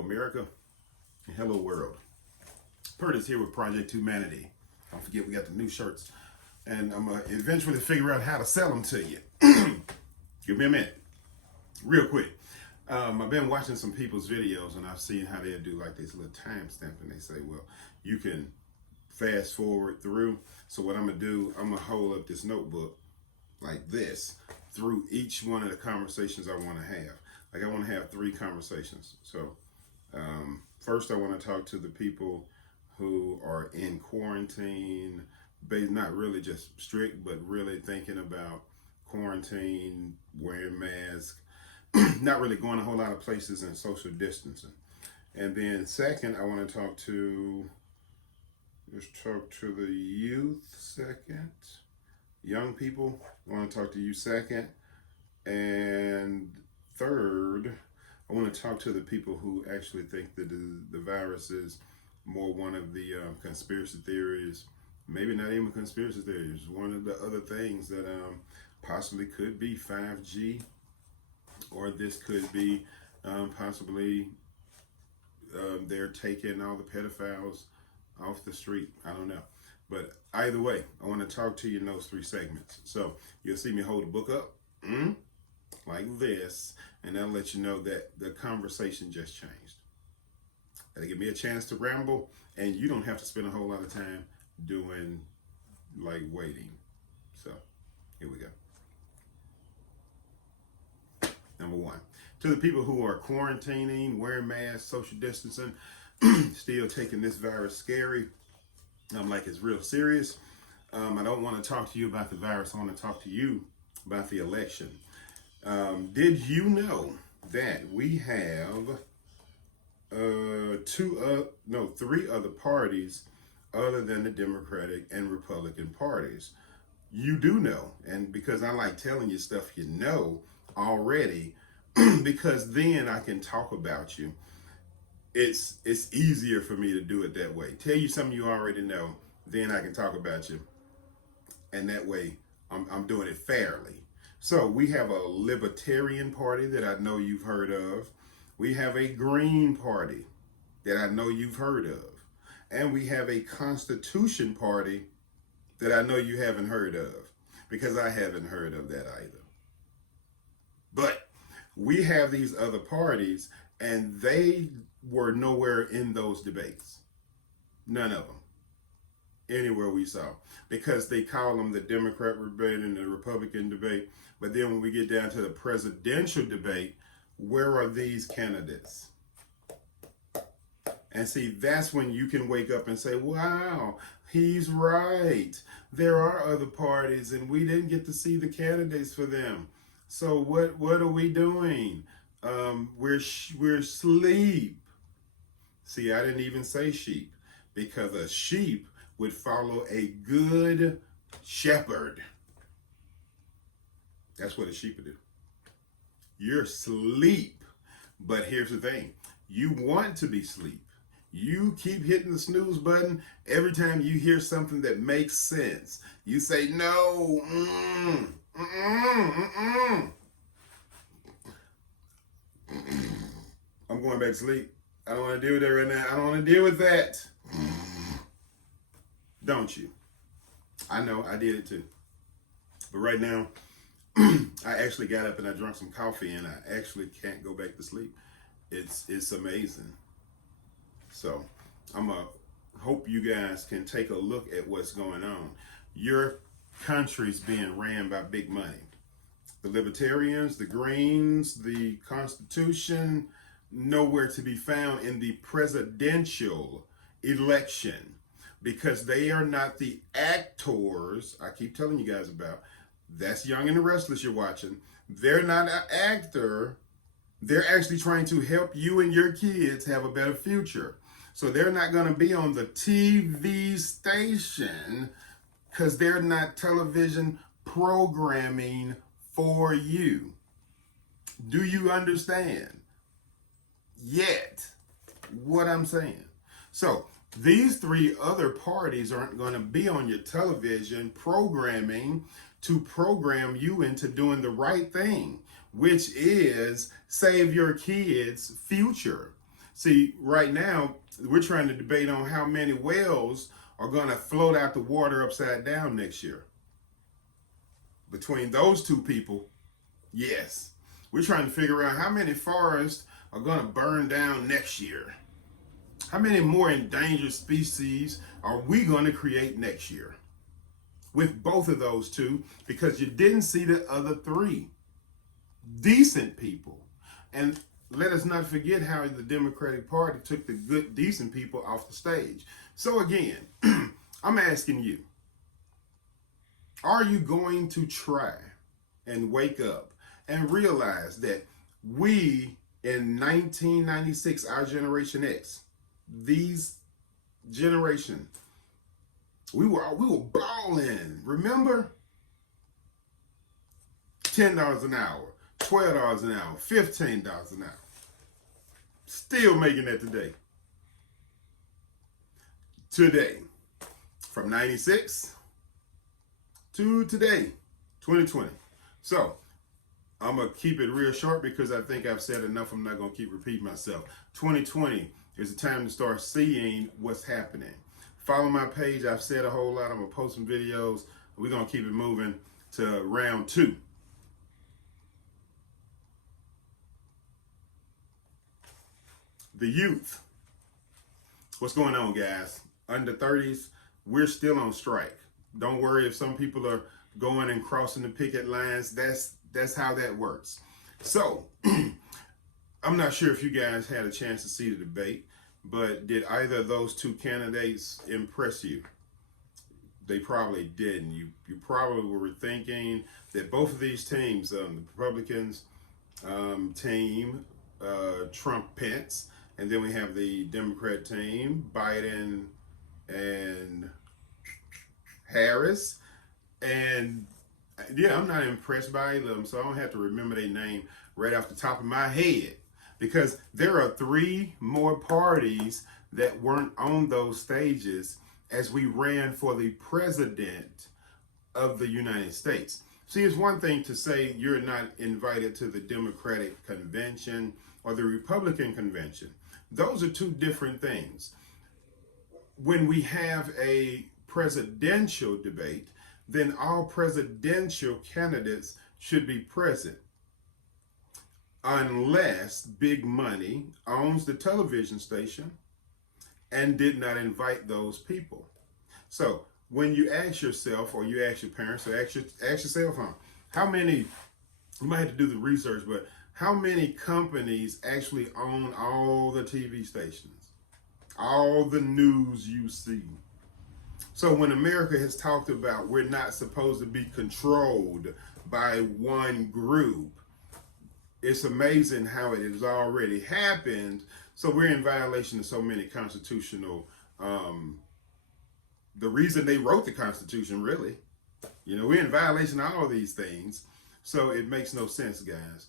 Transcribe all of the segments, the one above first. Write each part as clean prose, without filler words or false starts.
Hello, America, and hello, world. Curtis here with Project HueManity. Don't forget, we got the new shirts, and I'm going to eventually figure out how to sell them to you. Give me a minute, real quick. I've been watching some people's videos, and I've seen how they do like this little timestamp, and they say, well, you can fast forward through. So what I'm going to do, I'm going to hold up this notebook like this through each one of the conversations I want to have. Like I want to have 3 conversations. So first I want to talk to the people who are in quarantine, not really just strict, but really thinking about quarantine, wearing masks, not really going a whole lot of places, and social distancing. And then second, I want to talk to the youth second. Young people, I want to talk to you second. And third, I want to talk to the people who actually think that the virus is more one of the conspiracy theories, maybe not even conspiracy theories, one of the other things that possibly could be 5G, or this could be possibly they're taking all the pedophiles off the street. I don't know. But either way, I want to talk to you in those 3 segments. So you'll see me hold the book up like this, and that'll let you know that the conversation just changed. That'll give me a chance to ramble, and you don't have to spend a whole lot of time doing like waiting. So here we go. Number 1, to the people who are quarantining, wearing masks, social distancing, still taking this virus scary. I'm like, it's real serious. I don't want to talk to you about the virus. I want to talk to you about the election. Did you know that we have 3 other parties other than the Democratic and Republican parties? You do know, and because I like telling you stuff you know already, because then I can talk about you. It's easier for me to do it that way. Tell you something you already know, then I can talk about you, and that way I'm doing it fairly. So we have a Libertarian Party that I know you've heard of. We have a Green Party that I know you've heard of. And we have a Constitution Party that I know you haven't heard of, because I haven't heard of that either. But we have these other parties, and they were nowhere in those debates. None of them. Anywhere we saw. Because they call them the Democrat debate and the Republican debate. But then when we get down to the presidential debate, where are these candidates? And see, that's when you can wake up and say, wow, he's right. There are other parties, and we didn't get to see the candidates for them. So what are we doing? We're asleep. See, I didn't even say sheep, because a sheep would follow a good shepherd. That's what a sheep would do. You're asleep. But here's the thing. You want to be asleep. You keep hitting the snooze button every time you hear something that makes sense. You say, no, I'm going back to sleep. I don't want to deal with that right now. I don't want to deal with that. Don't you? I know, I did it too. But right now, I actually got up and I drank some coffee, and I actually can't go back to sleep. It's amazing. So I'm going to hope you guys can take a look at what's going on. Your country's being ran by big money. The Libertarians, the Greens, the Constitution, nowhere to be found in the presidential election, because they are not the actors I keep telling you guys about. That's Young and the Restless you're watching. They're not an actor. They're actually trying to help you and your kids have a better future. So they're not going to be on the TV station, because they're not television programming for you. Do you understand yet what I'm saying? So these 3 other parties aren't going to be on your television programming to program you into doing the right thing, which is save your kids' future. See, right now, we're trying to debate on how many wells are going to float out the water upside down next year. Between those two people, yes. We're trying to figure out how many forests are going to burn down next year. How many more endangered species are we going to create next year? With both of those two, because you didn't see the other three. Decent people. And let us not forget how the Democratic Party took the good, decent people off the stage. So again, I'm asking you, are you going to try and wake up and realize that we in 1996, our Generation X, these generation, we were balling. Remember? $10 an hour, $12 an hour, $15 an hour. Still making that today. Today, from 96 to today, 2020. So, I'm going to keep it real short because I think I've said enough. I'm not going to keep repeating myself. 2020 is the time to start seeing what's happening. Follow my page. I've said a whole lot. I'm going to post some videos. We're going to keep it moving to round 2. The youth. What's going on, guys? Under 30s, we're still on strike. Don't worry if some people are going and crossing the picket lines. That's how that works. So, I'm not sure if you guys had a chance to see the debate, but did either of those two candidates impress you? They probably didn't. You probably were thinking that both of these teams, the Republicans team, Trump, Pence, and then we have the Democrat team, Biden and Harris. And yeah, I'm not impressed by either of them, so I don't have to remember their name right off the top of my head, because there are 3 more parties that weren't on those stages as we ran for the president of the United States. See, it's one thing to say you're not invited to the Democratic convention or the Republican convention. Those are 2 different things. When we have a presidential debate, then all presidential candidates should be present, unless big money owns the television station and did not invite those people. So when you ask yourself, or you ask your parents, or ask yourself, how many, you might have to do the research, but how many companies actually own all the TV stations, all the news you see? So when America has talked about we're not supposed to be controlled by one group, it's amazing how it has already happened. So we're in violation of so many constitutional, the reason they wrote the Constitution, really. We're in violation of all of these things. So it makes no sense, guys.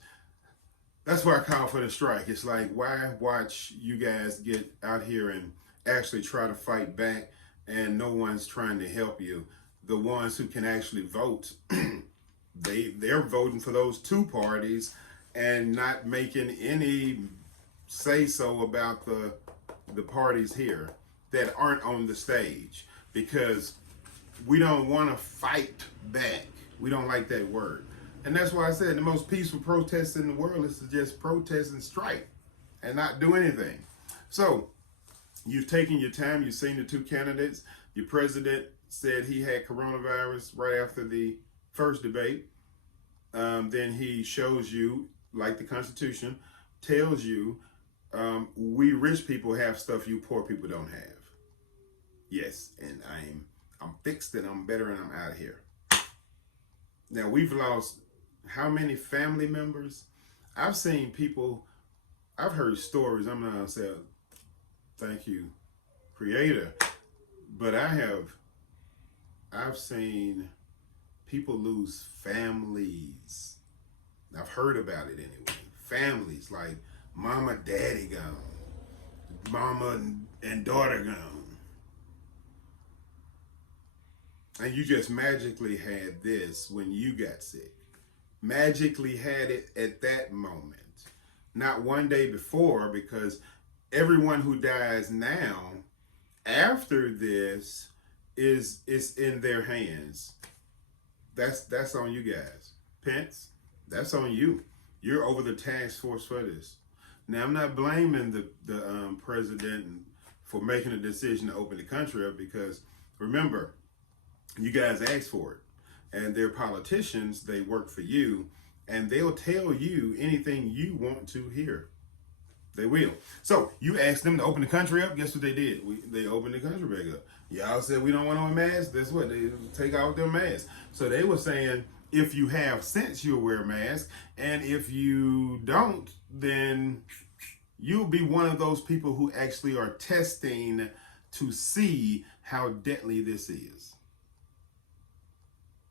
That's why I call for the strike. It's like, why watch you guys get out here and actually try to fight back, and no one's trying to help you? The ones who can actually vote, they're voting for those 2 parties and not making any say-so about the parties here that aren't on the stage, because we don't want to fight back. We don't like that word. And that's why I said the most peaceful protest in the world is to just protest and strike and not do anything. So you've taken your time. You've seen the 2 candidates. Your president said he had coronavirus right after the first debate. Then he shows you, like the Constitution tells you, we rich people have stuff you poor people don't have. Yes, and I'm fixed and I'm better and I'm out of here. Now, we've lost how many family members? I've seen people, I've heard stories, I'm not going to say thank you, Creator, but I've seen people lose families. I've heard about it anyway. Families, like mama, daddy gone, mama and daughter gone. And you just magically had this when you got sick. Magically had it at that moment. Not one day before, because everyone who dies now after this is in their hands. That's on you guys. Pence, that's on you. You're over the task force for this. Now, I'm not blaming the president for making a decision to open the country up, because remember, you guys asked for it, and they're politicians. They work for you, and they'll tell you anything you want to hear. They will. So you asked them to open the country up. Guess what they did? They opened the country back up. Y'all said we don't want no masks. That's what they take out their masks. So they were saying, if you have sense, you'll wear a mask, and if you don't, then you'll be one of those people who actually are testing to see how deadly this is.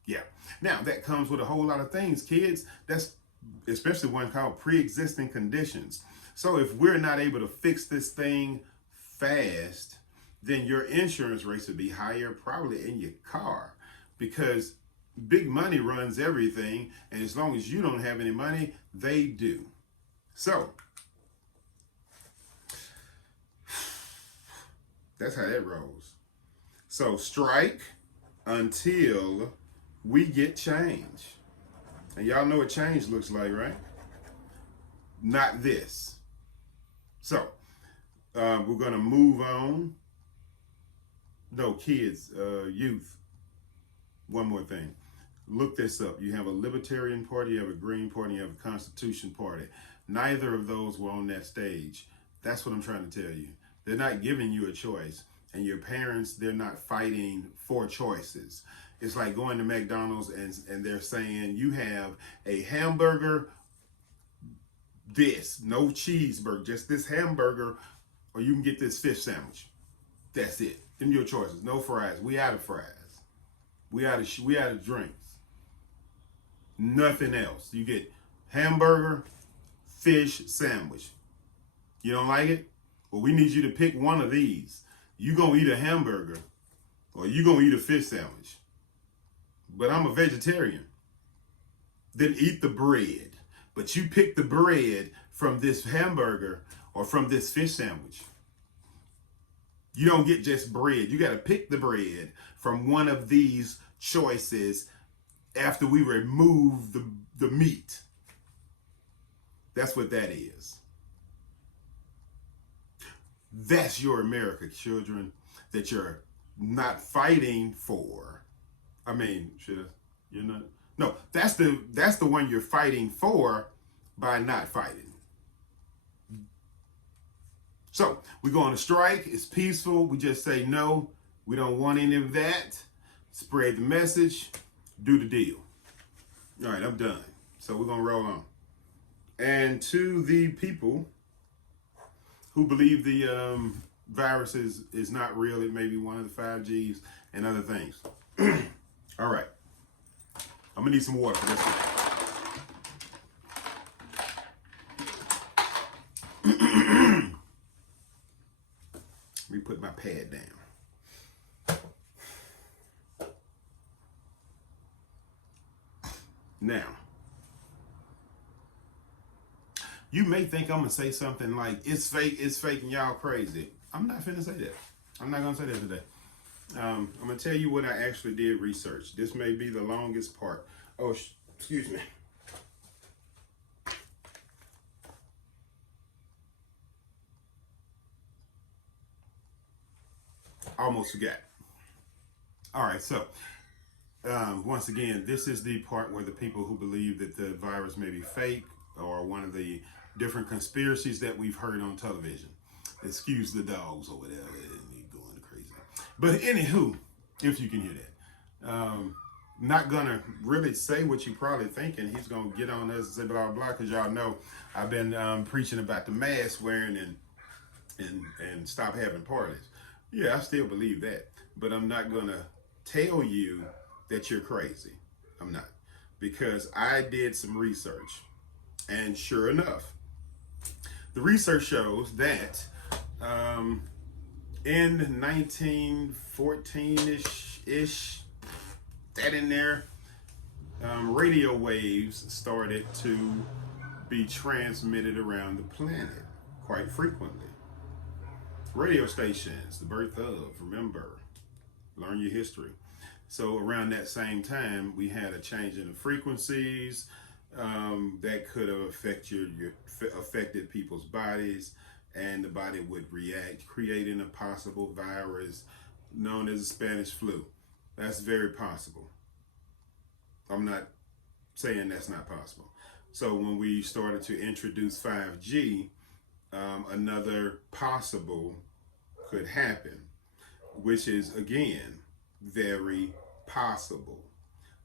Yeah. Now that comes with a whole lot of things, kids. That's especially one called pre-existing conditions. So if we're not able to fix this thing fast, then your insurance rates would be higher, probably in your car, because big money runs everything. And as long as you don't have any money, they do. So that's how that rolls. So strike until we get change. And y'all know what change looks like, right? Not this. So we're going to move on. No, kids, youth. One more thing. Look this up. You have a Libertarian Party, you have a Green Party, you have a Constitution Party. Neither of those were on that stage. That's what I'm trying to tell you. They're not giving you a choice. And your parents, they're not fighting for choices. It's like going to McDonald's and they're saying you have a hamburger, this, no cheeseburger, just this hamburger, or you can get this fish sandwich. That's it. Them your choices. No fries. We out of fries. We out of drinks. Nothing else. You get hamburger, fish sandwich. You don't like it? Well, we need you to pick one of these. You gonna eat a hamburger or you gonna eat a fish sandwich. But I'm a vegetarian. Then eat the bread. But you pick the bread from this hamburger or from this fish sandwich. You don't get just bread. You got to pick the bread from one of these choices after we remove the meat. That's what that is. That's your America, children, that you're not fighting for. I mean, you're not? No, that's the one you're fighting for by not fighting. So we go on a strike. It's peaceful. We just say no. We don't want any of that. Spread the message. Do the deal. All right, I'm done. So we're gonna roll on. And to the people who believe the virus is not real, it may be one of the 5Gs and other things. All right. I'm gonna need some water for this one. Let me put my pad down. Now, you may think I'm gonna say something like it's fake, and y'all crazy. I'm not finna say that. I'm not gonna say that today. I'm gonna tell you what I actually did research. This may be the longest part. Oh, excuse me. Almost forgot. All right, so once again, this is the part where the people who believe that the virus may be fake or one of the different conspiracies that we've heard on television. Excuse the dogs over there, they're going crazy. But anywho, if you can hear that. Not gonna really say what you probably thinking. He's gonna get on us and say blah blah, because y'all know I've been preaching about the mask wearing and stop having parties. Yeah, I still believe that, but I'm not gonna tell you that you're crazy. I'm not, because I did some research, and sure enough, the research shows that in 1914-ish, that in there, radio waves started to be transmitted around the planet quite frequently. Radio stations, the birth of, remember, learn your history. So around that same time, we had a change in the frequencies that could have affected people's bodies, and the body would react, creating a possible virus known as the Spanish flu. That's very possible. I'm not saying that's not possible. So when we started to introduce 5G, another possible could happen, which is again very possible.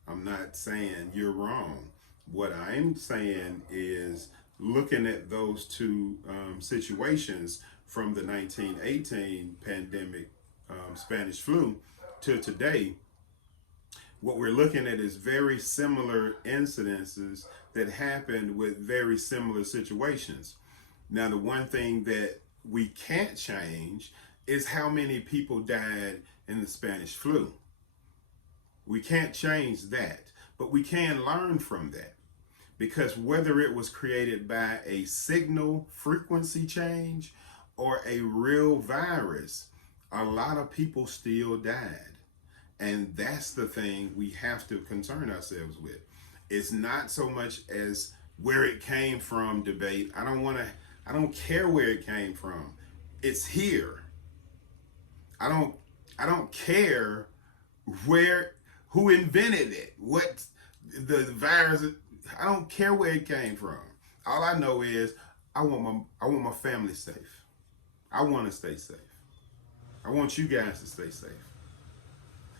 I'm not saying you're wrong. What I'm saying is looking at those two situations from the 1918 pandemic Spanish flu to today, what we're looking at is very similar incidences that happened with very similar situations. Now, the one thing that we can't change is how many people died in the Spanish flu. We can't change that, but we can learn from that. Because whether it was created by a signal frequency change or a real virus, a lot of people still died. And that's the thing we have to concern ourselves with. It's not so much as where it came from debate. I don't care where it came from. It's here. I don't care who invented it, what the virus. I don't care where it came from. All I know is I want my family safe. I want to stay safe. I want you guys to stay safe.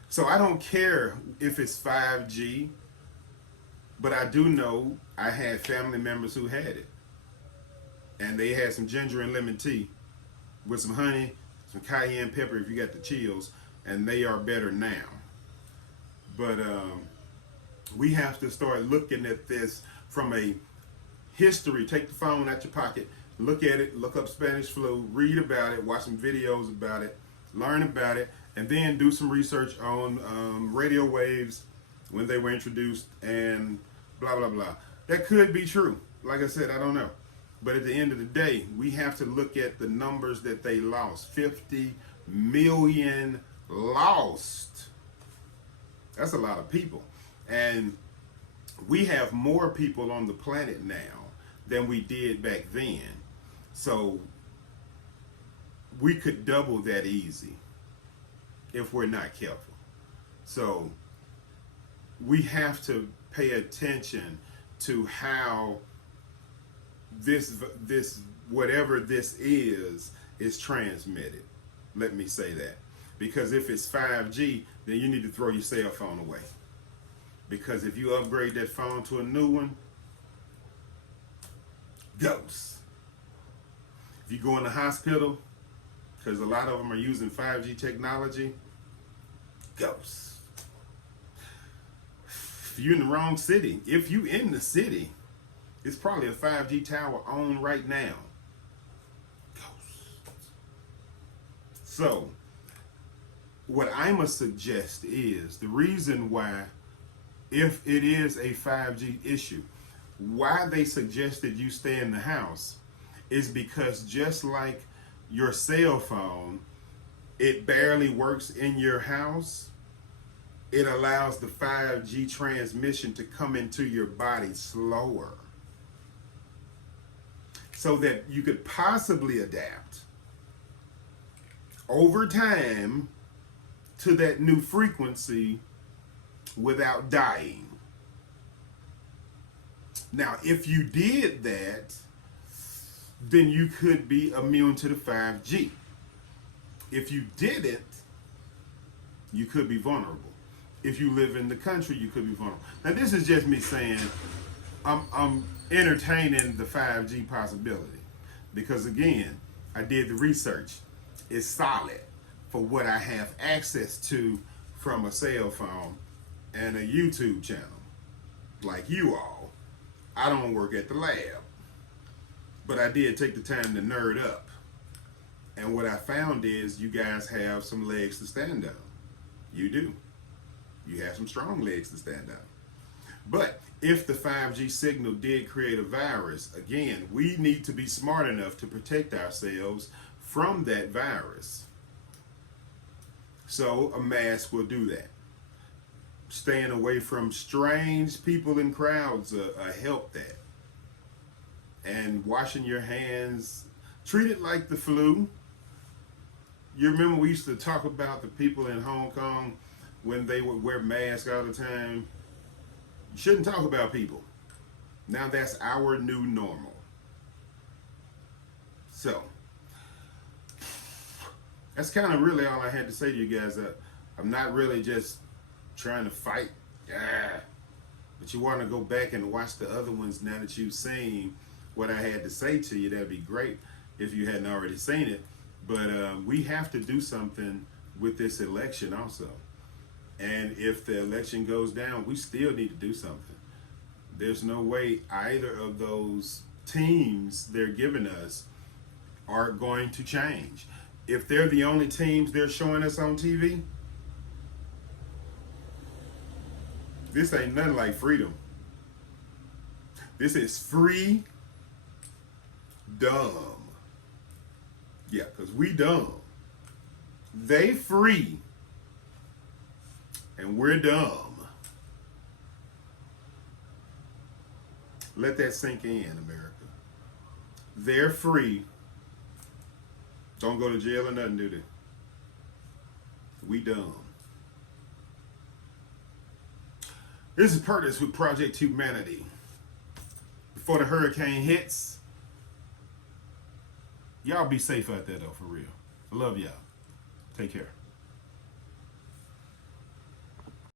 So I don't care if it's 5G, but I do know I had family members who had it. And they had some ginger and lemon tea with some honey, some cayenne pepper if you got the chills, and they are better now. But we have to start looking at this from a history. Take the phone out your pocket, look at it, look up Spanish flu, read about it, watch some videos about it, learn about it, and then do some research on radio waves when they were introduced and blah, blah, blah. That could be true. Like I said, I don't know. But at the end of the day, we have to look at the numbers that they lost. 50 million lost. That's a lot of people. And we have more people on the planet now than we did back then. So we could double that easy if we're not careful. So we have to pay attention to how this whatever this is transmitted. Let me say that. Because if it's 5G, then you need to throw your cell phone away. Because if you upgrade that phone to a new one, ghosts. If you go in the hospital, because a lot of them are using 5G technology, ghosts. If you're in the wrong city, if you in the city, it's probably a 5G tower on right now. Ghosts. So, what I must suggest is the reason why, if it is a 5G issue, why they suggested you stay in the house is because just like your cell phone, it barely works in your house. It allows the 5G transmission to come into your body slower so that you could possibly adapt over time to that new frequency without dying. Now, if you did that, then you could be immune to the 5G. If you didn't, you could be vulnerable. If you live in the country, you could be vulnerable. Now, this is just me saying I'm entertaining the 5G possibility because, again, I did the research. It's solid for what I have access to from a cell phone and a YouTube channel. Like you all, I don't work at the lab, but I did take the time to nerd up. And what I found is you guys have some legs to stand on. You do. You have some strong legs to stand on. But if the 5G signal did create a virus, again, we need to be smart enough to protect ourselves from that virus. So a mask will do that. Staying away from strange people in crowds help that. And washing your hands, treat it like the flu. You remember we used to talk about the people in Hong Kong when they would wear masks all the time? You shouldn't talk about people. Now that's our new normal. So, that's kind of really all I had to say to you guys. I'm not really just trying to fight. But you want to go back and watch the other ones now that you've seen what I had to say to you. That'd be great if you hadn't already seen it. But we have to do something with this election also. And if the election goes down, we still need to do something. There's no way either of those teams they're giving us are going to change. If they're the only teams they're showing us on TV, this ain't nothing like freedom. This is free dumb. Yeah, because we dumb. They free. And we're dumb. Let that sink in, America. They're free. Don't go to jail or nothing, do they? We dumb. This is Curtis with Project HueManity. Before the hurricane hits, y'all be safe out there though, for real. I love y'all. Take care.